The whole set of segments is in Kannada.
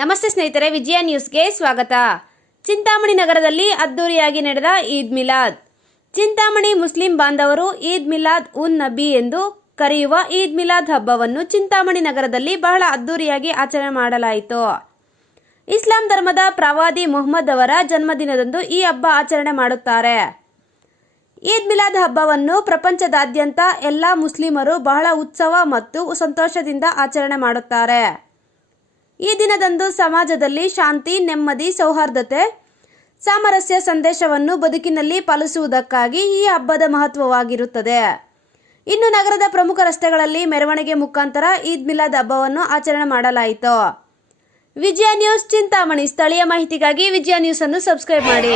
ನಮಸ್ತೆ ಸ್ನೇಹಿತರೆ, ವಿಜಯ ನ್ಯೂಸ್ಗೆ ಸ್ವಾಗತ. ಚಿಂತಾಮಣಿ ನಗರದಲ್ಲಿ ಅದ್ದೂರಿಯಾಗಿ ನಡೆದ ಈದ್ ಮಿಲಾದ್. ಚಿಂತಾಮಣಿ ಮುಸ್ಲಿಂ ಬಾಂಧವರು ಈದ್ ಮಿಲಾದ್ ಉನ್ ನಬಿ ಎಂದು ಕರೆಯುವ ಈದ್ ಮಿಲಾದ್ ಹಬ್ಬವನ್ನು ಚಿಂತಾಮಣಿ ನಗರದಲ್ಲಿ ಬಹಳ ಅದ್ದೂರಿಯಾಗಿ ಆಚರಣೆ ಮಾಡಲಾಯಿತು. ಇಸ್ಲಾಂ ಧರ್ಮದ ಪ್ರವಾದಿ ಮುಹಮ್ಮದ್ ಅವರ ಜನ್ಮದಿನದಂದು ಈ ಹಬ್ಬ ಆಚರಣೆ ಮಾಡುತ್ತಾರೆ. ಈದ್ ಮಿಲಾದ್ ಹಬ್ಬವನ್ನು ಪ್ರಪಂಚದಾದ್ಯಂತ ಎಲ್ಲ ಮುಸ್ಲಿಮರು ಬಹಳ ಉತ್ಸವ ಮತ್ತು ಸಂತೋಷದಿಂದ ಆಚರಣೆ ಮಾಡುತ್ತಾರೆ. ಈ ದಿನದಂದು ಸಮಾಜದಲ್ಲಿ ಶಾಂತಿ, ನೆಮ್ಮದಿ, ಸೌಹಾರ್ದತೆ, ಸಾಮರಸ್ಯ ಸಂದೇಶವನ್ನು ಬದುಕಿನಲ್ಲಿ ಪಾಲಿಸುವುದಕ್ಕಾಗಿ ಈ ಹಬ್ಬದ ಮಹತ್ವವಾಗಿರುತ್ತದೆ. ಇನ್ನು ನಗರದ ಪ್ರಮುಖ ರಸ್ತೆಗಳಲ್ಲಿ ಮೆರವಣಿಗೆ ಮುಖಾಂತರ ಈದ್ ಮಿಲಾದ್ ಹಬ್ಬವನ್ನು ಆಚರಣೆ ಮಾಡಲಾಯಿತು. ವಿಜಯ ನ್ಯೂಸ್ ಚಿಂತಾಮಣಿ. ಸ್ಥಳೀಯ ಮಾಹಿತಿಗಾಗಿ ವಿಜಯ ನ್ಯೂಸ್ ಅನ್ನು ಸಬ್ಸ್ಕ್ರೈಬ್ ಮಾಡಿ.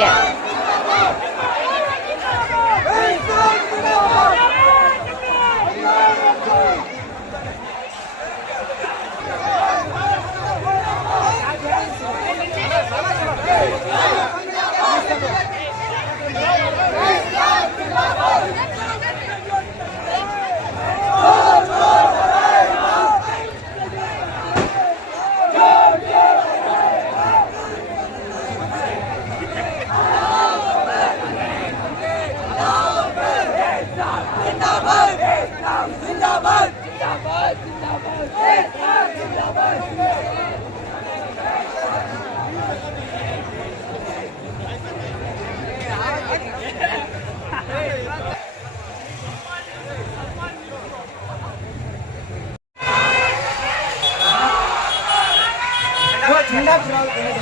झंडा